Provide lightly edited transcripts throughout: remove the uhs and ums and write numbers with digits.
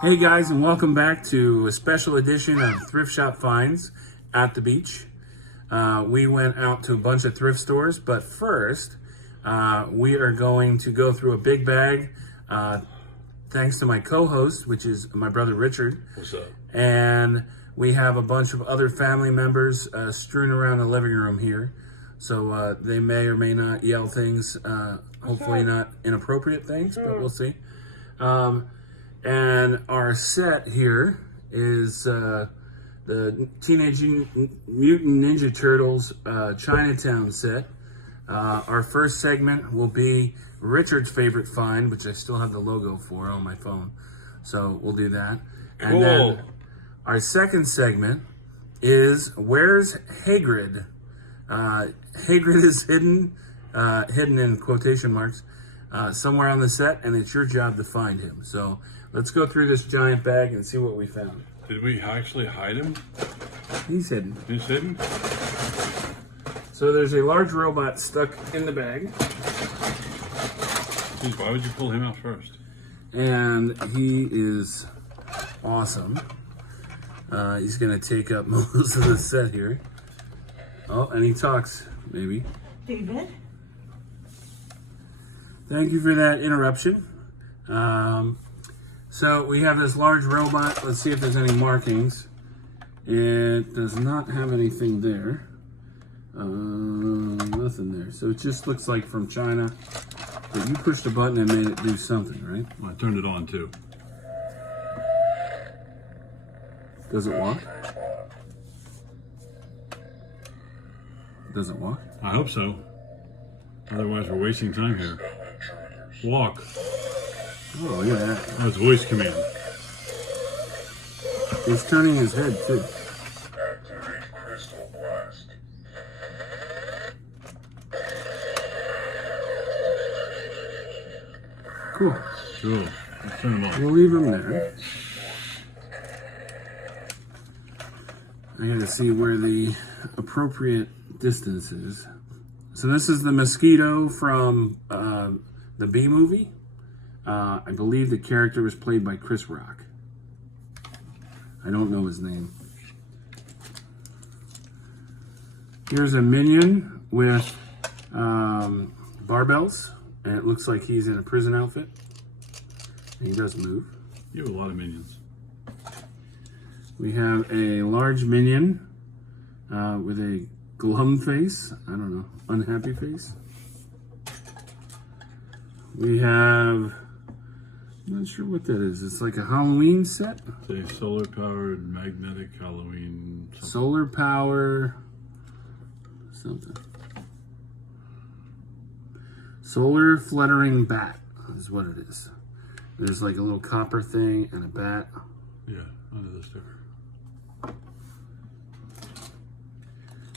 Hey guys, and welcome back to a special edition of Thrift Shop Finds at the beach. We went out to a bunch of thrift stores, but first, we are going to go through a big bag, thanks to my co-host, which is my brother Richard. What's up? And we have a bunch of other family members strewn around the living room here. So they may or may not yell things, hopefully not inappropriate things, but we'll see. And our set here is the Teenage Mutant Ninja Turtles Chinatown set. Our first segment will be Richard's favorite find, which I still have the logo for on my phone. So we'll do that. And Cool. then our second segment is Where's Hagrid? Hagrid is hidden in quotation marks, somewhere on the set, and it's your job to find him. So let's go through this giant bag and see what we found. Did we actually hide him? He's hidden. He's hidden? So there's a large robot stuck in the bag, Jeez, why would you pull him out first? and he is awesome. He's going to take up most of the set here. Oh, and he talks, maybe. David? Thank you for that interruption. So we have this large robot. Let's see if there's any markings. It does not have anything there. Nothing there. So it just looks like from China. But you pushed a button and made it do something, right? Well, I turned it on too. Does it walk? Does it walk? I hope so. Otherwise, we're wasting time here. Walk. Oh, look at that. That's voice command. He's turning his head, too. Activate crystal blast. Cool. Cool. Let's turn him on. We'll leave him there. I gotta see where the appropriate distance is. So this is the mosquito from the Bee Movie. I believe the character was played by Chris Rock. I don't know his name. Here's a minion with barbells, and it looks like he's in a prison outfit. And he does move. You have a lot of minions. We have a large minion with a glum face. I don't know, unhappy face. We have, I'm not sure what that is. It's like a Halloween set. It's a solar-powered magnetic Halloween. Something. Solar power, something. Solar fluttering bat is what it is. There's like a little copper thing and a bat. Yeah, under the sticker.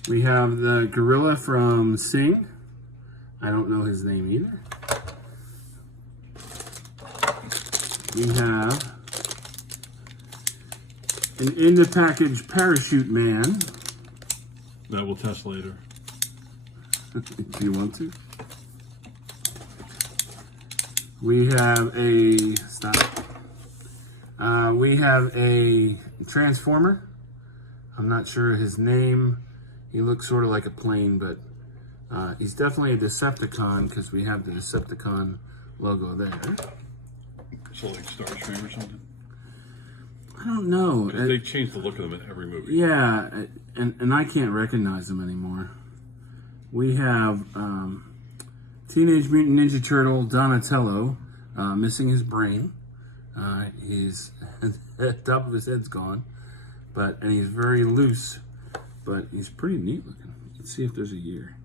We have the gorilla from Sing. I don't know his name either. We have an in-the-package parachute man. That we'll test later. Do you want to? We have a we have a transformer. I'm not sure his name. He looks sort of like a plane, but he's definitely a Decepticon because we have the Decepticon logo there. So like Starscream or something? I don't know. They change the look of them in every movie. Yeah, and I can't recognize them anymore. We have Teenage Mutant Ninja Turtle Donatello missing his brain. He's the top of his head's gone, and he's very loose, but he's pretty neat looking. Let's see if there's a year.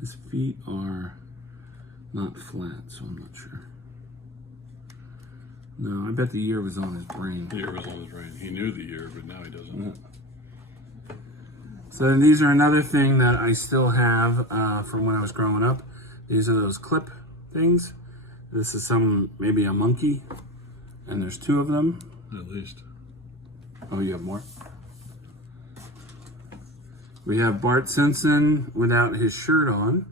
His feet are not flat, so I'm not sure. No, I bet the year was on his brain. The year was on his brain. He knew the year, but now he doesn't. So these are another thing that I still have from when I was growing up. These are those clip things. This is maybe a monkey, and there's two of them. At least. Oh, you have more? We have Bart Simpson without his shirt on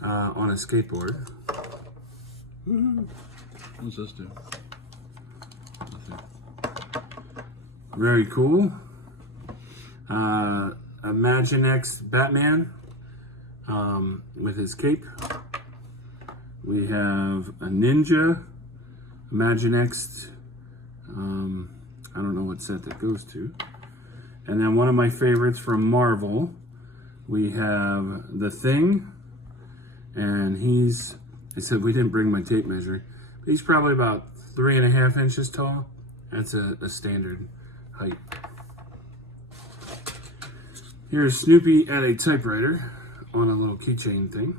a skateboard. What's this do? Very cool. Imaginext Batman with his cape. We have a ninja. Imaginext. I don't know what set that goes to. And then one of my favorites from Marvel. We have The Thing. And I said we didn't bring my tape measure. But he's probably about 3.5 inches tall. That's a standard height. Here's Snoopy at a typewriter on a little keychain thing.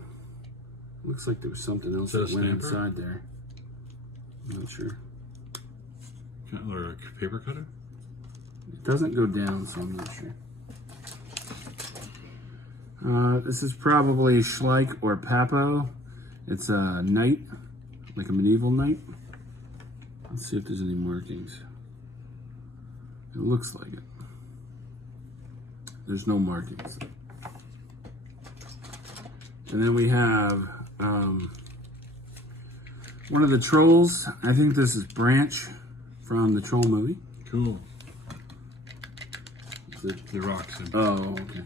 Looks like there was something else that went inside there. I'm not sure. Or a paper cutter? It doesn't go down, so I'm not sure. This is probably Schleich or Papo. It's a knight, like a medieval knight. Let's see if there's any markings. It looks like it. There's no markings. And then we have one of the trolls. I think this is Branch from the Troll movie. Cool. The rocks. Oh, okay.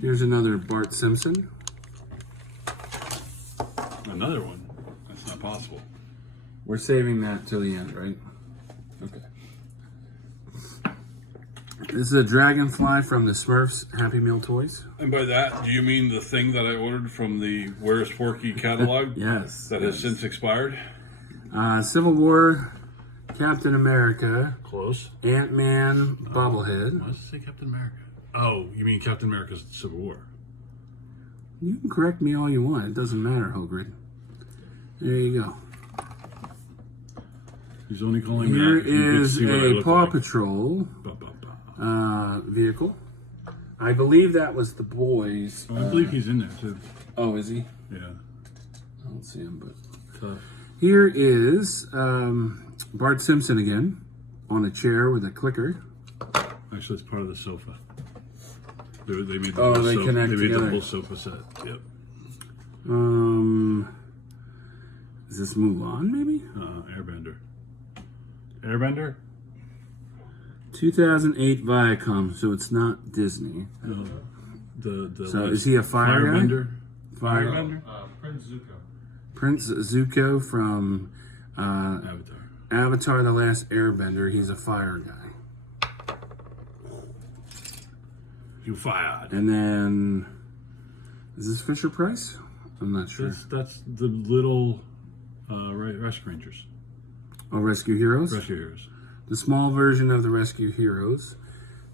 Here's another Bart Simpson. Another one? That's not possible. We're saving that till the end, right? Okay. This is a dragonfly from the Smurfs Happy Meal toys. And by that, do you mean the thing that I ordered from the Where's Forky catalog? Yes. That has since expired? Civil War, Captain America, Close. Ant-Man, bobblehead. Why does it say Captain America? Oh, you mean Captain America's Civil War? You can correct me all you want. It doesn't matter, Hogrid. There you go. He's only calling Here that if you could is see what I a look Paw like. Patrol Ba, ba, ba. vehicle. I believe that was the boys. I believe he's in there too. Oh, is he? Yeah. I don't see him, but Tough. here is Bart Simpson again on a chair with a clicker. Actually, it's part of the sofa. They made the Oh, whole they sofa. connect They made together. the whole sofa set. Yep. Is this Mulan maybe? Airbender. Airbender? 2008 Viacom, so it's not Disney. No. The So last is he a fire guy? Firebender? Fire Firebender? Prince Zuko. Prince Zuko from Avatar. Avatar: The Last Airbender. He's a fire guy. You fired. And then is this Fisher Price? I'm not sure. That's the little Rescue Rangers. Oh, Rescue Heroes. Rescue Heroes. The small version of the Rescue Heroes.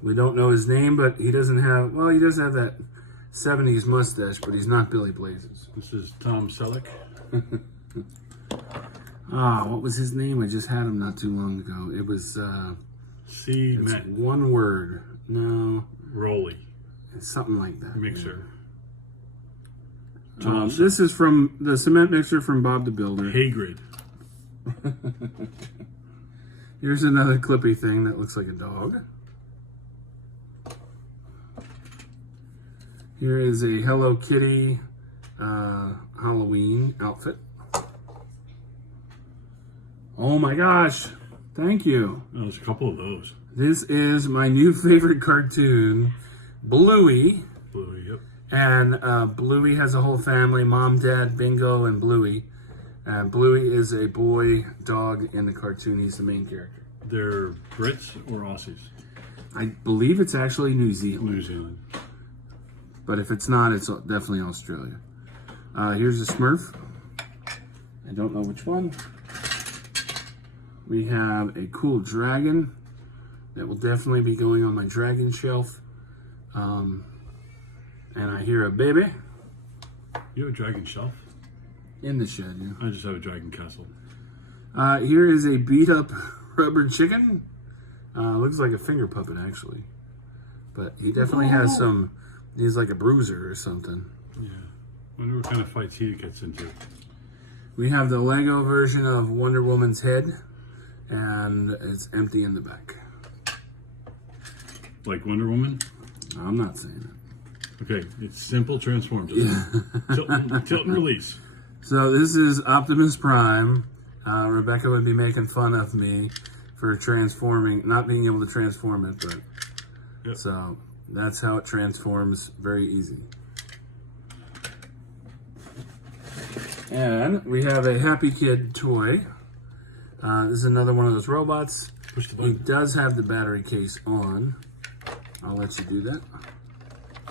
We don't know his name, but he doesn't have. Well, he does have that 70s mustache, but he's not Billy Blazes. This is Tom Selleck. What was his name? I just had him not too long ago. It was C. it's Matt one word. No, Rowley. it's something like that. Mixer. This is from the cement mixer from Bob the Builder. Hagrid. Here's another clippy thing that looks like a dog. Here is a Hello Kitty Halloween outfit. Oh my gosh! Thank you. Oh, there's a couple of those. This is my new favorite cartoon, Bluey. Bluey, yep. And Bluey has a whole family, Mom, Dad, Bingo, and Bluey. And Bluey is a boy dog in the cartoon. He's the main character. They're Brits or Aussies? I believe it's actually New Zealand. New Zealand. But if it's not, it's definitely Australia. Here's a Smurf. I don't know which one. We have a cool dragon that will definitely be going on my dragon shelf. And I hear a baby You have a dragon shelf? in the shed. Yeah. I just have a dragon castle. Here is a beat up rubber chicken. Looks like a finger puppet, actually. But he definitely has some, he's like a bruiser or something. Yeah. Wonder what kind of fights he gets into. We have the Lego version of Wonder Woman's head, and it's empty in the back. Like Wonder Woman? I'm not saying that. Okay, it's simple transform. Tilt and release. So this is Optimus Prime. Rebecca would be making fun of me for transforming, not being able to transform it, but Yep. so that's how it transforms. Very easy. And we have a Happy Kid toy. This is another one of those robots. Push the He button. does have the battery case on. I'll let you do that.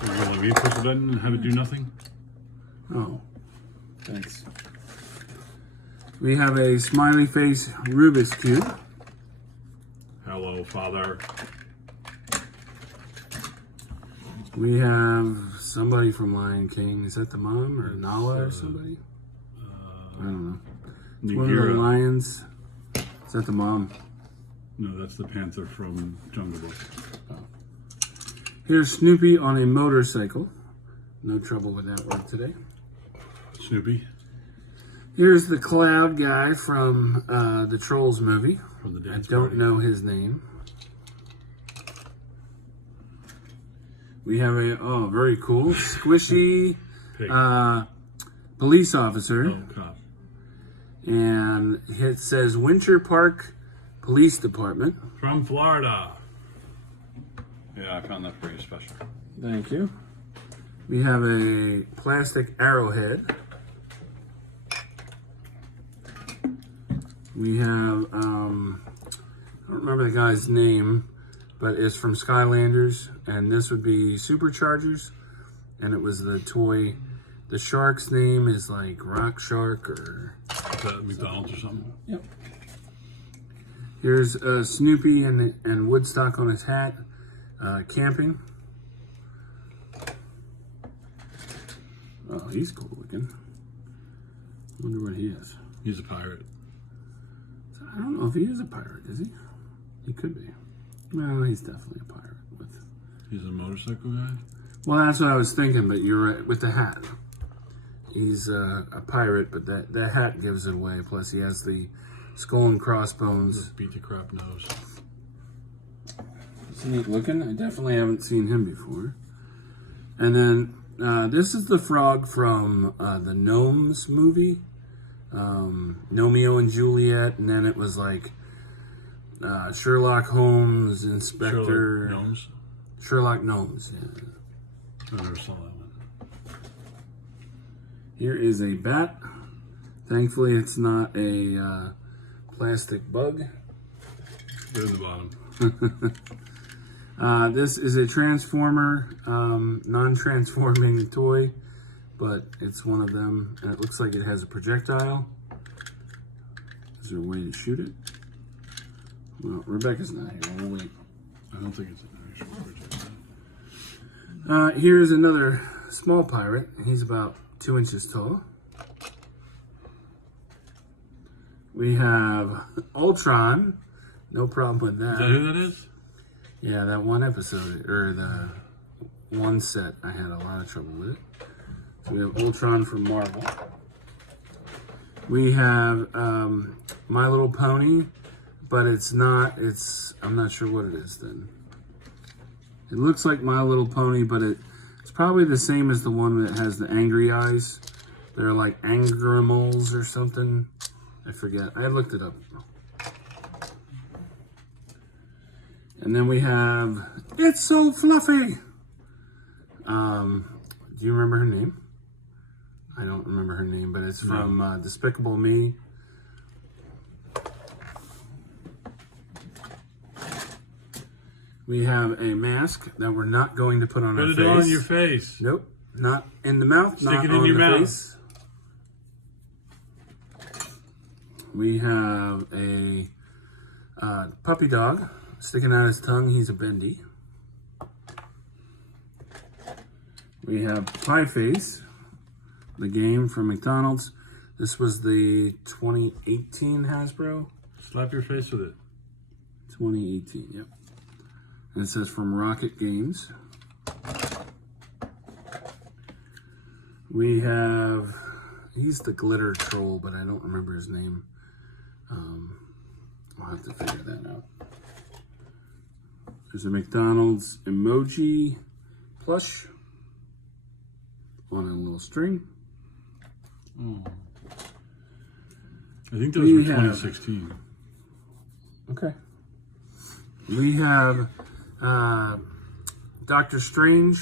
Will we push the button and have it do nothing? Oh, thanks. We have a smiley face Rubik's Cube. Hello, Father. We have somebody from Lion King. Is that the mom or Nala or somebody? I don't know. One of the Nagira. lions. Is that the mom? No, that's the panther from Jungle Book. Here's Snoopy on a motorcycle. No trouble with that word today. Snoopy Here's the cloud guy from the Trolls movie. from the I dance don't party. know his name. We have a, oh, very cool, squishy Pig. police officer. Oh, cop. And it says Winter Park Police Department. From Florida. Yeah, I found that pretty special. Thank you. We have a plastic arrowhead. We have, I don't remember the guy's name, but it's from Skylanders, and this would be Superchargers, and it was the toy. The shark's name is like Rock Shark or... Is that McDonald's or something? Yep. Here's Snoopy and Woodstock on his hat, camping. Oh, he's cool looking. Wonder what he is. He's a pirate. I don't know if he is a pirate, is he? He could be. Well, he's definitely a pirate. He's a motorcycle guy? Well, that's what I was thinking, but you're right. With the hat. He's a pirate, but that hat gives it away. Plus, he has the skull and crossbones. Beat the crap nose. It's neat looking. I definitely haven't seen him before. And then this is the frog from the Gnomes movie. Romeo and Juliet, and then it was like Sherlock Holmes, Inspector... Sherlock Gnomes? Sherlock Gnomes, yeah. I never saw that one. Here is a bat. Thankfully, it's not a plastic bug. They're in the bottom. This is a Transformer, non-transforming toy, but it's one of them, and it looks like it has a projectile. Is there a way to shoot it? Well, Rebecca's not here. We'll wait. I don't think it's an actual projectile. Here's another small pirate. He's about 2 inches tall. We have Ultron. No problem with Is that who that is? Yeah, that one episode, or the one set, I had a lot of trouble with it. So we have Ultron from Marvel. We have My Little Pony, but it's not, I'm not sure what it is then. It looks like My Little Pony, but it's probably the same as the one that has the angry eyes. They're like Angrimals or something. I forget. I looked it up. And then we have It's So Fluffy. Do you remember her name? I don't remember her name, but it's from Despicable Me. We have a mask that we're not going to put on our Put face. it on your face. Nope, not in the mouth. Stick not it in on your the mouth. Face. We have a puppy dog sticking out his tongue. He's a bendy. We have Pie Face, the game from McDonald's. This was the 2018 Hasbro. Slap your face with it. 2018, yep. And it says from Rocket Games. We have, he's the glitter troll, but I don't remember his name. I'll have to figure that out. There's a McDonald's emoji plush on a little string. I think those We were have- 2016. Okay. We have Doctor Strange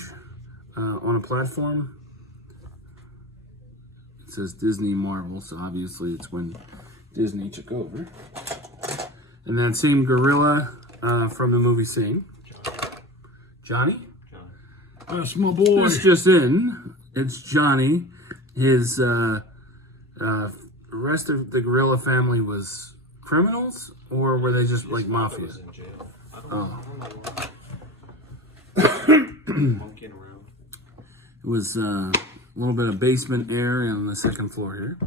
on a platform. It says Disney Marvel, so obviously it's when Disney took over. And that same gorilla from the movie Sing. Johnny? That's my boy. It's just in. It's Johnny. His rest of the gorilla family was criminals, or were they just like mafia? Was in jail. Oh. Monkeying around. It was a little bit of basement air on the second floor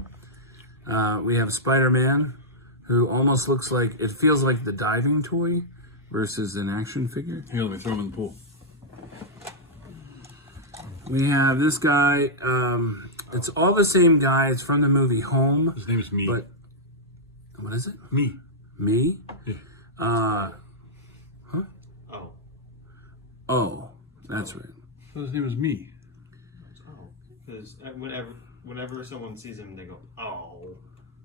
here. We have Spider-Man, who almost looks like, it feels like the diving toy versus an action figure. Here, let me throw him in the pool. We have this guy. It's all the same guy. It's from the movie Home. His name is Me. But what is it? Me. Me? Yeah. Oh. Oh, that's right. So his name is Me. Oh. Because whenever someone sees him, they go, oh.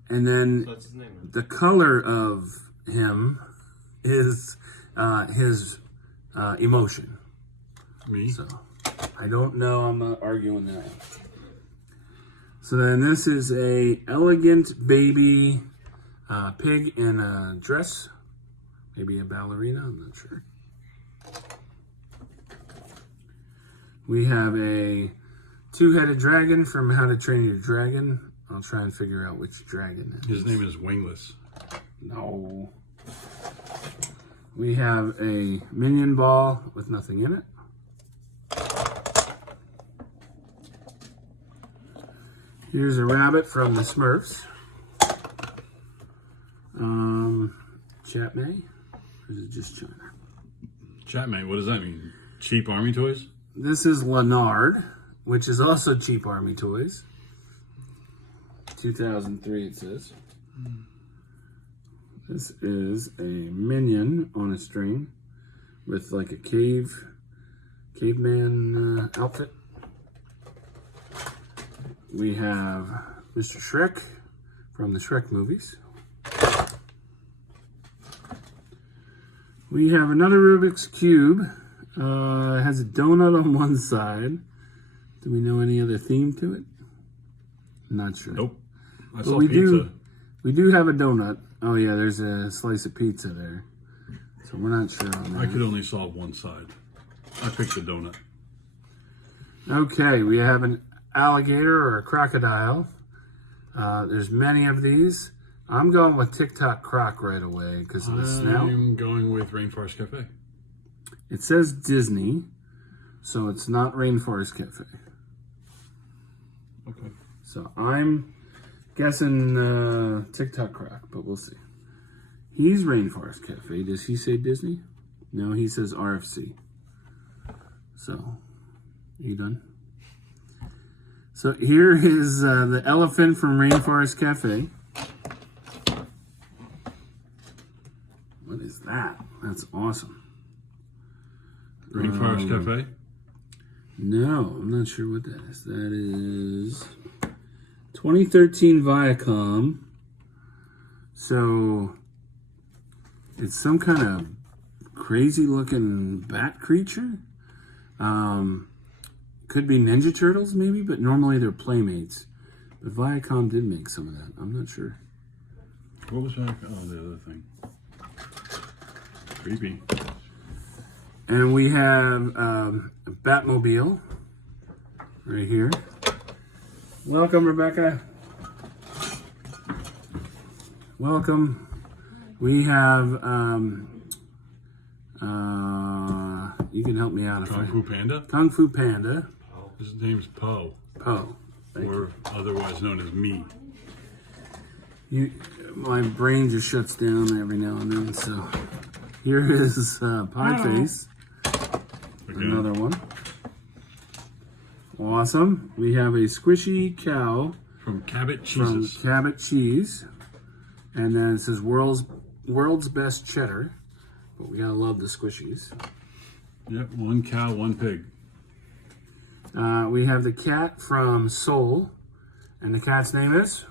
And then So that's his name. the color of him is his emotion. Me. So I don't know. I'm not arguing that. So then this is a elegant baby pig in a dress, maybe a ballerina. I'm not sure. We have a two-headed dragon from How to Train Your Dragon. I'll try and figure out which dragon it is. His name is Wingless. No. We have a minion ball with nothing in it. Here's a rabbit from the Smurfs. Chatmay? Or is it just China? Chatmate, what does that mean? Cheap army toys? This is Leonard, which is also Cheap Army Toys. 2003 it says. This is a minion on a string with like a caveman outfit. We have Mr. Shrek from the Shrek movies. We have another Rubik's Cube. It has a donut on one side. Do we know any other theme to it? Not sure. Nope. I But saw we pizza. we do have a donut. Oh yeah, there's a slice of pizza there. So we're not sure on I that. could only saw one side. I picked the donut. Okay, we have an alligator or a crocodile. There's many of these. I'm going with TikTok Croc right away because of the snout. I'm going with Rainforest Cafe. It says Disney, so it's not Rainforest Cafe. Okay. So I'm guessing TikTok Croc, but we'll see. He's Rainforest Cafe. Does he say Disney? No, he says RFC. So, are you done? So here is the elephant from Rainforest Cafe. What is that? That's awesome. Rainforest Cafe? No, I'm not sure what that is. That is 2013 Viacom. So it's some kind of crazy looking bat creature. Could be Ninja Turtles maybe, but normally they're Playmates. But Viacom did make some of that. I'm not sure. What was that? Oh, the other thing. Creepy. And we have a Batmobile right here. Welcome, Rebecca. Welcome. We have, you can help me out if Kung Fu Panda? Kung Fu Panda. His name's Po, Oh, thank you. or otherwise known as Me. My brain just shuts down every now and then, so here is Pie Face. Again. Another one. Awesome. We have a squishy cow From Cabot from Cheeses. Cabot Cheese. And then it says world's best cheddar. But we gotta love the squishies. Yep, one cow, one pig. We have the cat from Soul. And the cat's name is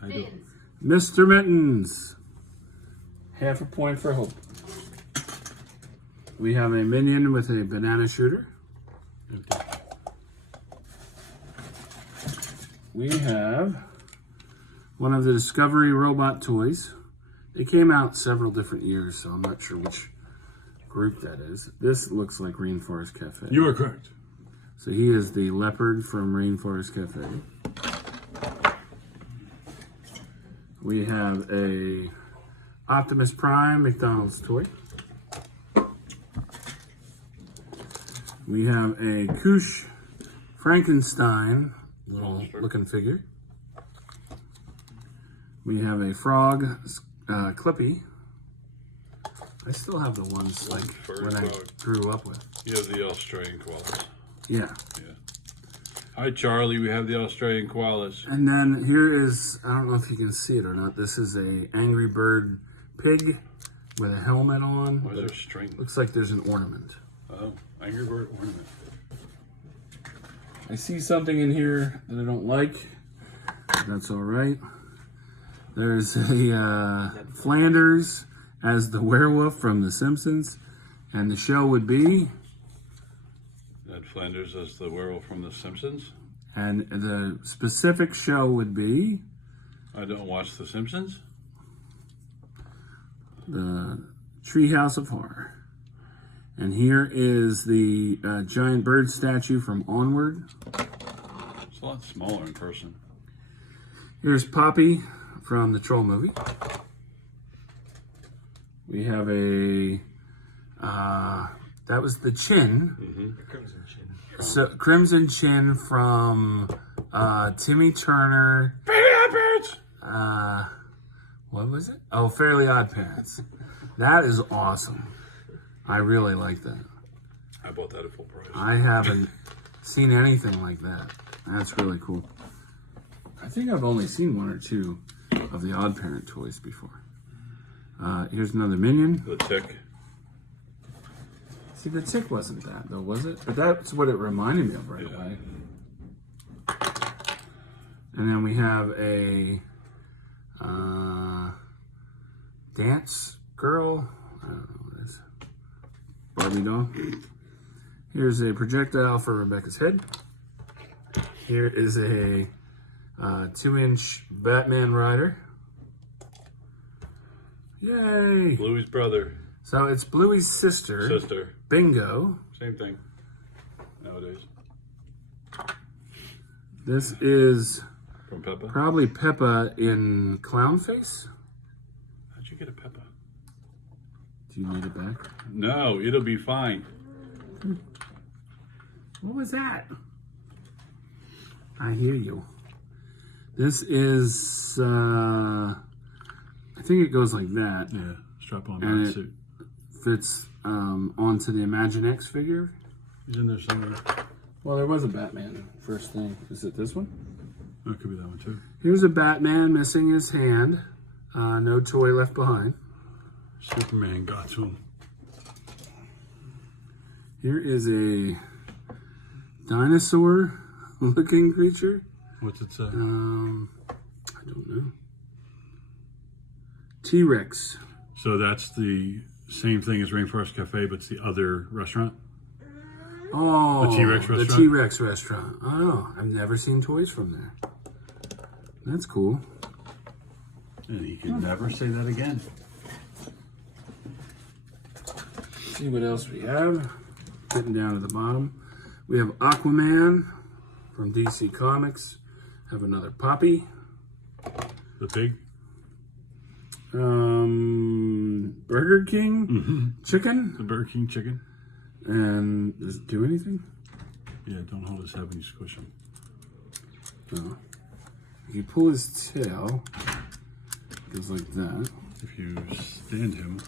I don't. Mr. Mittens. Half a point for Hope. We have a minion with a banana shooter. We have one of the Discovery robot toys. They came out several different years, so I'm not sure which group that is. This looks like Rainforest Cafe. You are correct. So he is the leopard from Rainforest Cafe. We have a Optimus Prime McDonald's toy. We have a Koosh Frankenstein little looking figure. We have a frog Clippy. I still have the ones like furry when I frog. grew up with. You have the Australian koalas. Yeah. Yeah. Hi, Charlie. We have the Australian koalas. And then here is, I don't know if you can see it or not, this is a Angry Bird pig with a helmet on. Why is there string? Looks like there's an ornament. Oh, Angry Bird ornament. I see something in here that I don't like. That's all right. There's a Flanders as the werewolf from The Simpsons. And the show would be, Ned Flanders as the werewolf from The Simpsons. and the specific show would be I don't watch The Simpsons. the Treehouse of Horror. And here is the giant bird statue from Onward. It's a lot smaller in person. Here's Poppy from the Troll movie. We have a, that was the Chin. Crimson Chin. So, Crimson Chin from Timmy Turner. What was it? Oh, Fairly Odd Parents. That is awesome. I really like that. I bought that at full price. I haven't seen anything like that. That's really cool. I think I've only seen one or two of the Odd Parent toys before. Here's another Minion. The Tick. See, the Tick wasn't that, though, was it? But that's what it reminded me of right Yeah. away. And then we have a dance girl. I don't know what it is. Barbie doll. Here's a projectile for Rebecca's head. Here is a 2-inch Batman rider. Yay! Bluey's brother. So it's Bluey's sister. Sister. Bingo. Same thing. Nowadays. This is From Peppa. probably Peppa in clown face. How'd you get a Peppa? Do you need it back? No, it'll be fine. What was that? I hear you. This is, I think it goes like that. Yeah, strap on And that it- suit. Fits onto the Imaginext figure. He's in there somewhere. Well, there was a Batman first thing. Is it this one? Oh, it could be that one too. Here's a Batman missing his hand. No toy left behind. Superman got to him. Here is a dinosaur-looking creature. What's it say? I don't know. T-Rex. So that's the same thing as Rainforest Cafe, but it's the other restaurant? Oh, The T-Rex The restaurant? T-Rex restaurant. Oh, I've never seen toys from there. That's cool. And he can never say that again. See what else we have. Getting down to the bottom. We have Aquaman from DC Comics. Have another Poppy. The pig? Burger King chicken. The Burger King chicken? And does it do anything? Yeah, don't hold his head when you squish him. No. If you pull his tail, it goes like that. If you stand him.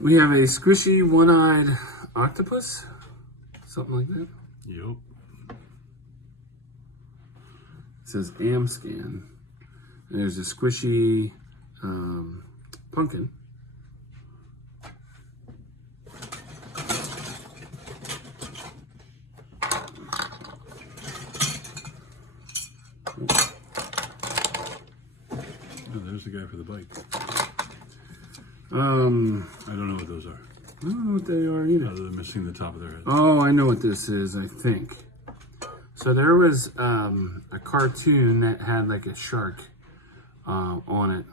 We have a squishy one-eyed octopus. Something like that. Yup. It says Amscan. And there's a squishy pumpkin. there's the guy for the bike. I I don't know what those are, don't know what they are either. other than missing the top of their head. Oh, I know what this is, I think. So there was a cartoon that had like a shark on it,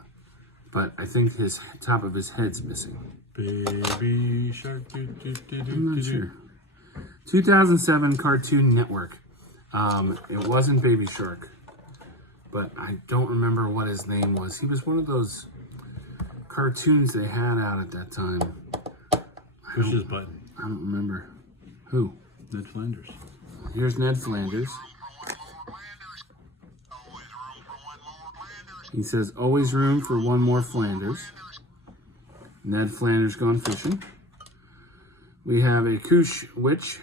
but I think his top of his head's missing. Baby shark. I'm not sure. 2007 Cartoon Network. It wasn't Baby Shark, but I don't remember what his name was. He was one of those cartoons they had out at that time. Push his button. I don't remember. Who? Ned Flanders. Here's Ned Flanders. He says, always room for one more Flanders. Ned Flanders gone fishing. We have a Koosh Witch.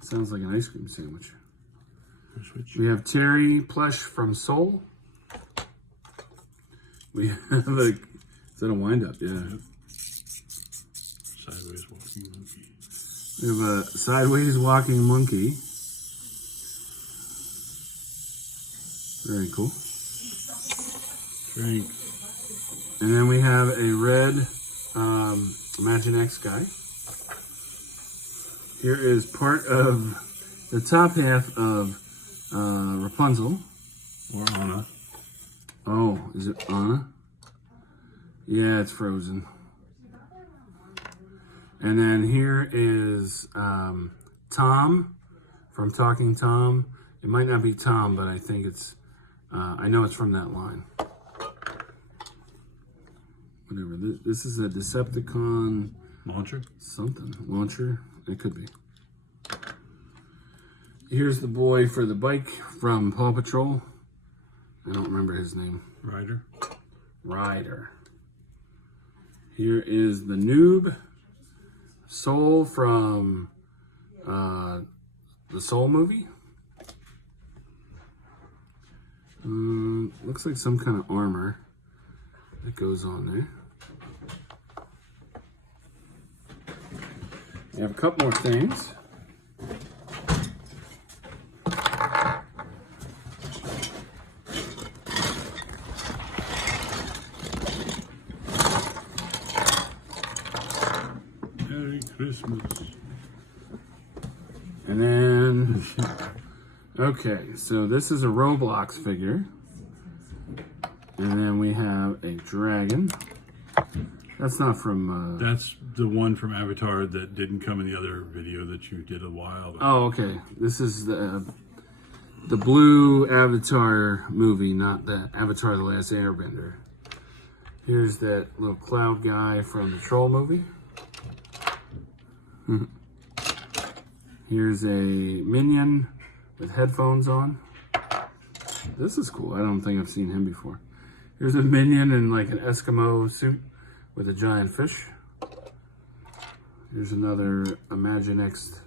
Sounds like an ice cream sandwich. Switch. We have Terry Plush from Soul. We have a, is that a wind-up? Yeah. Sideways walking monkey. We have a Sideways Walking Monkey. Very cool. Drink. And then we have a red Imaginext guy. Here is part of the top half of Rapunzel. Or Anna. Oh, is it Anna? Yeah, it's Frozen. And then here is Tom from Talking Tom. It might not be Tom, but I think it's, I know it's from that line. Whatever. This is a Decepticon Launcher. something. Launcher? It could be. Here's the boy for the bike from Paw Patrol. I don't remember his name. Rider. Ryder. Here is the noob. Soul from the Soul movie. Looks like some kind of armor that goes on there. We have a couple more things. Merry Christmas. And then, okay, so this is a Roblox figure. And then we have a dragon. That's not from, That's the one from Avatar that didn't come in the other video that you did a while ago. oh, okay. This is the blue Avatar movie, not the Avatar The Last Airbender. Here's that little cloud guy from the Troll movie. Here's a minion with headphones on. This is cool. I don't think I've seen him before. Here's a minion in like an Eskimo suit with a giant fish. Here's another Imaginext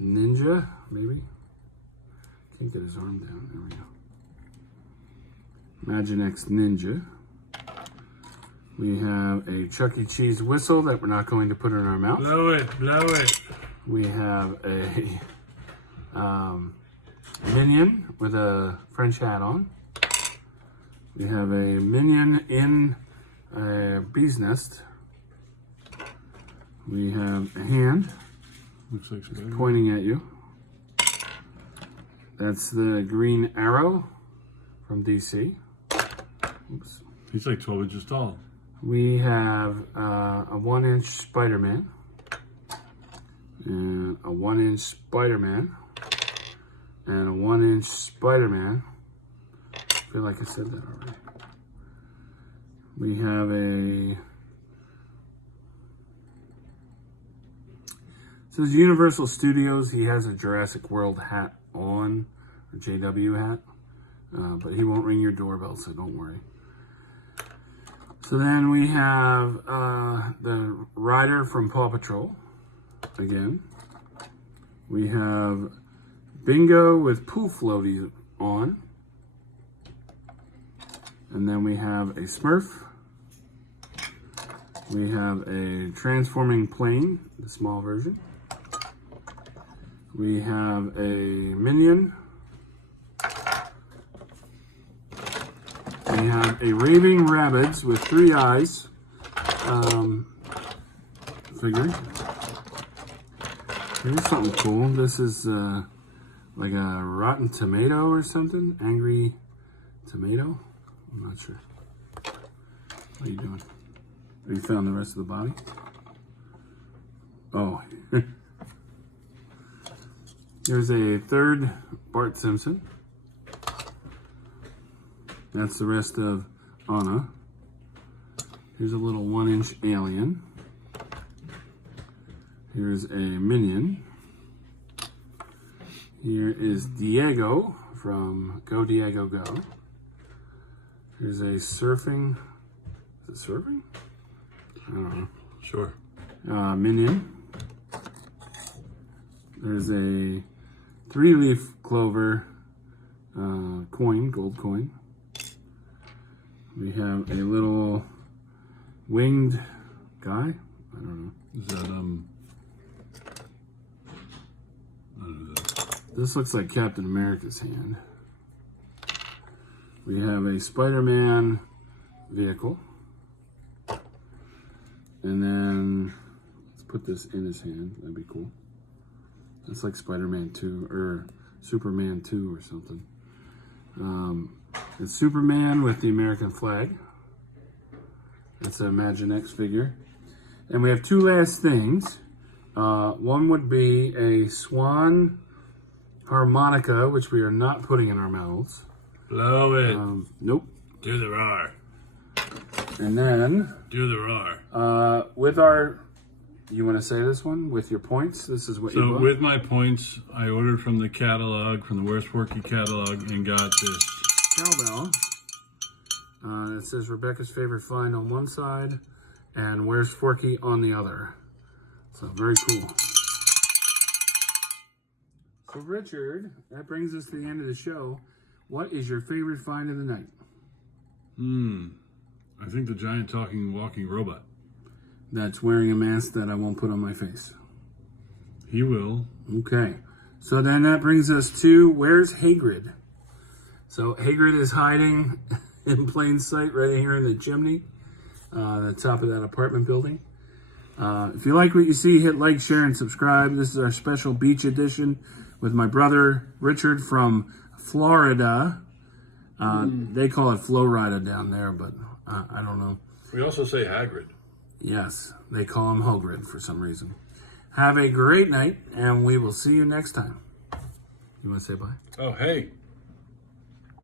ninja, maybe. Can't get his arm down. There we go. Imaginext ninja. We have a Chuck E. Cheese whistle that we're not going to put in our mouth. Blow it, blow it. We have a minion with a French hat on. We have a minion in a bee's nest. We have a hand Looks like Spider-Man. pointing at you. That's the Green Arrow from DC. Oops. He's like 12 inches tall. We have a 1-inch Spider-Man. And a 1-inch Spider-Man. And a 1-inch Spider-Man. I feel like I said that already. We have a... It says Universal Studios. He has a Jurassic World hat on. Or JW hat. But he won't ring your doorbell, so don't worry. So then we have the Ryder from Paw Patrol. Again. We have Bingo with pool floaties on. And then we have a Smurf. We have a transforming plane, the small version. We have a Minion. We have a raving rabbits with 3 eyes figure. Here's something cool. This is like a rotten tomato or something. Angry tomato. I'm not sure. What are you doing? Have you found the rest of the body? Oh. Here's a 3rd Bart Simpson. That's the rest of Anna. Here's a little 1-inch alien. Here's a minion. Here is Diego from Go Diego Go. Here's a surfing. Is it surfing? I don't know. Sure. Minion. There's a 3-leaf clover coin, gold coin. We have a little winged guy. I don't know. Is that I don't know that. This looks like Captain America's hand. We have a Spider-Man vehicle. And then let's put this in his hand. That'd be cool. That's like Spider-Man 2 or Superman 2 or something. It's Superman with the American flag. That's an Imaginext figure. And we have 2 last things. One would be a swan harmonica, which we are not putting in our mouths. Blow it. Nope. Do the roar. And then Do the roar. with our, you want to say this one with your points? This is what you So bought? with my points, I ordered from the catalog, from the Where's Forky catalog, and got this. Cowbell. It says Rebecca's favorite find on one side, and Where's Forky on the other. So very cool. So Richard, that brings us to the end of the show. What is your favorite find of the night? I think the giant talking walking robot. That's wearing a mask that I won't put on my face. He will. Okay. So then that brings us to where's Hagrid? So Hagrid is hiding in plain sight right here in the chimney, the top of that apartment building. If you like what you see, hit like, share, and subscribe. This is our special beach edition with my brother Richard from Florida. They call it Florida down there, but I don't know. We also say Hagrid. Yes, they call him Hagrid for some reason. Have a great night, and we will see you next time. You want to say bye? Oh, hey.